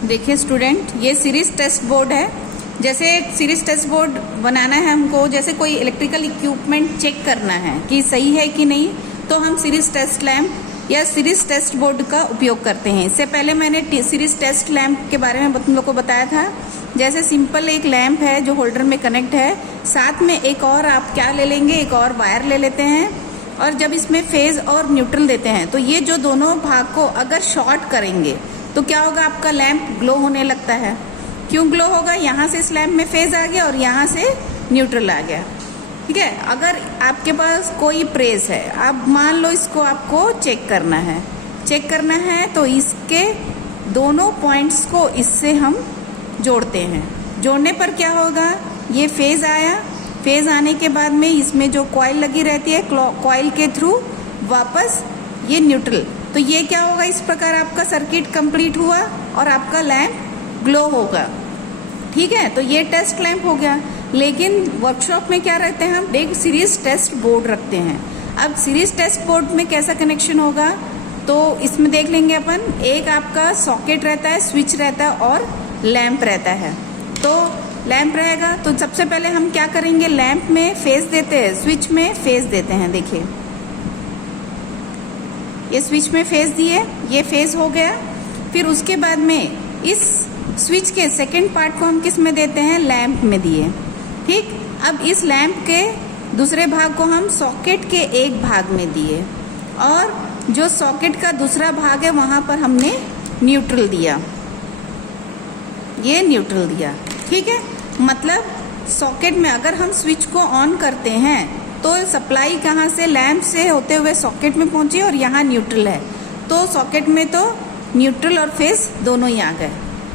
देखिए स्टूडेंट, ये series test board है। जैसे सीरीज टेस्ट बोर्ड बनाना है हमको, जैसे कोई इलेक्ट्रिकल इक्विपमेंट चेक करना है कि सही है कि नहीं, तो हम सीरीज टेस्ट लैंप या सीरीज टेस्ट बोर्ड का उपयोग करते हैं। इससे पहले मैंने सीरीज टेस्ट लैंप के बारे में तुम लोग को बताया था। जैसे सिंपल एक लैंप है जो होल्डर में कनेक्ट है, साथ में एक और आप क्या ले लेंगे, एक और वायर ले लेते हैं, और जब इसमें फेज और न्यूट्रल देते हैं तो ये जो दोनों भाग को अगर शॉर्ट करेंगे तो क्या होगा, आपका लैंप ग्लो होने लगता है। क्यों ग्लो होगा? यहाँ से इस लैंप में फेज आ गया और यहाँ से न्यूट्रल आ गया। ठीक है, अगर आपके पास कोई प्रेस है, अब मान लो इसको आपको चेक करना है तो इसके दोनों पॉइंट्स को इससे हम जोड़ते हैं। जोड़ने पर क्या होगा, ये फेज आया, फेज आने के बाद में इसमें जो कॉइल लगी रहती है, कॉइल के थ्रू वापस ये न्यूट्रल, तो ये क्या होगा, इस प्रकार आपका सर्किट कंप्लीट हुआ और आपका लैंप ग्लो होगा। ठीक है, तो ये टेस्ट लैंप हो गया। लेकिन वर्कशॉप में क्या रहते हैं, हम एक सीरीज टेस्ट बोर्ड रखते हैं। अब सीरीज टेस्ट बोर्ड में कैसा कनेक्शन होगा, तो इसमें देख लेंगे अपन। एक आपका सॉकेट रहता है, स्विच रहता है और लैंप रहता है। तो लैंप रहेगा तो सबसे पहले हम क्या करेंगे, लैंप में फेज देते हैं, स्विच में फेज देते हैं। देखिए ये स्विच में फेज दिए, ये फेज हो गया। फिर उसके बाद में इस स्विच के सेकंड पार्ट को हम किस में देते हैं, लैंप में दिए। ठीक, अब इस लैंप के दूसरे भाग को हम सॉकेट के एक भाग में दिए, और जो सॉकेट का दूसरा भाग है वहां पर हमने न्यूट्रल दिया, ये न्यूट्रल दिया। ठीक है, मतलब सॉकेट में अगर हम स्विच को ऑन करते हैं तो सप्लाई कहाँ से, लैंप से होते हुए सॉकेट में पहुंची, और यहाँ न्यूट्रल है तो सॉकेट में तो न्यूट्रल और फेज दोनों ही आ गए।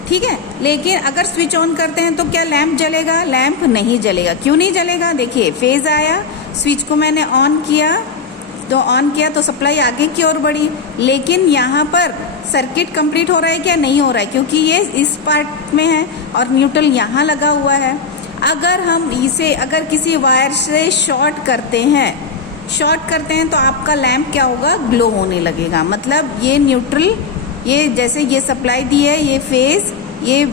ठीक है, लेकिन अगर स्विच ऑन करते हैं तो क्या लैंप जलेगा? लैंप नहीं जलेगा। क्यों नहीं जलेगा? देखिए फेज आया, स्विच को मैंने ऑन किया तो सप्लाई आगे की ओर बढ़ी, लेकिन यहाँ पर सर्किट कंप्लीट हो रहा है क्या? नहीं हो रहा है, क्योंकि ये इस पार्ट में है और न्यूट्रल यहाँ लगा हुआ है। अगर हम इसे किसी वायर से शॉर्ट करते हैं तो आपका लैंप क्या होगा, ग्लो होने लगेगा। मतलब ये न्यूट्रल, ये जैसे ये सप्लाई दी है, ये फेज, ये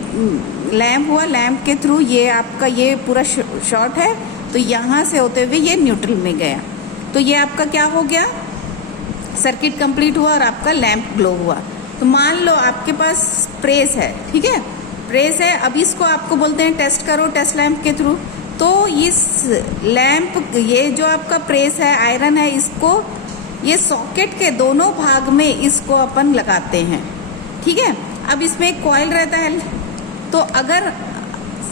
लैंप हुआ, लैंप के थ्रू ये आपका ये पूरा शॉर्ट है, तो यहाँ से होते हुए ये न्यूट्रल में गया, तो ये आपका क्या हो गया, सर्किट कंप्लीट हुआ और आपका लैंप ग्लो हुआ। तो मान लो आपके पास प्रेस है, ठीक है, प्रेस है, अब इसको आपको बोलते हैं टेस्ट करो टेस्ट लैंप के थ्रू। तो इस लैंप, ये जो आपका प्रेस है, आयरन है, इसको ये सॉकेट के दोनों भाग में इसको अपन लगाते हैं। ठीक है, अब इसमें एक कॉइल रहता है, तो अगर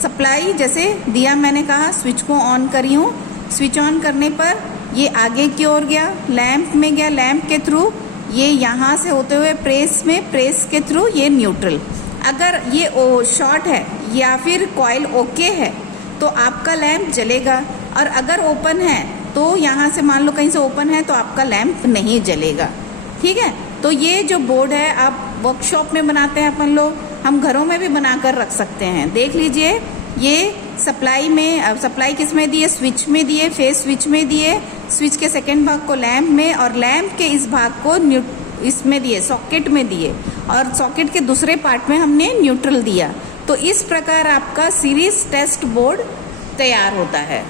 सप्लाई जैसे दिया, मैंने कहा स्विच को ऑन करी हूँ, स्विच ऑन करने पर ये आगे की ओर गया, लैंप में गया, लैंप के थ्रू ये यहाँ से होते हुए प्रेस में, प्रेस के थ्रू ये न्यूट्रल। अगर ये शॉर्ट है या फिर कॉइल ओके है तो आपका लैंप जलेगा, और अगर ओपन है तो यहाँ से मान लो कहीं से ओपन है तो आपका लैंप नहीं जलेगा। ठीक है, तो ये जो बोर्ड है आप वर्कशॉप में बनाते हैं अपन लोग, हम घरों में भी बनाकर रख सकते हैं। देख लीजिए, ये सप्लाई में, सप्लाई किस में दिए, स्विच में दिए, फेज स्विच में दिए, स्विच के सेकेंड भाग को लैंप में, और लैंप के इस भाग को इसमें दिए, सॉकेट में दिए, और सॉकेट के दूसरे पार्ट में हमने न्यूट्रल दिया। तो इस प्रकार आपका सीरीज टेस्ट बोर्ड तैयार होता है।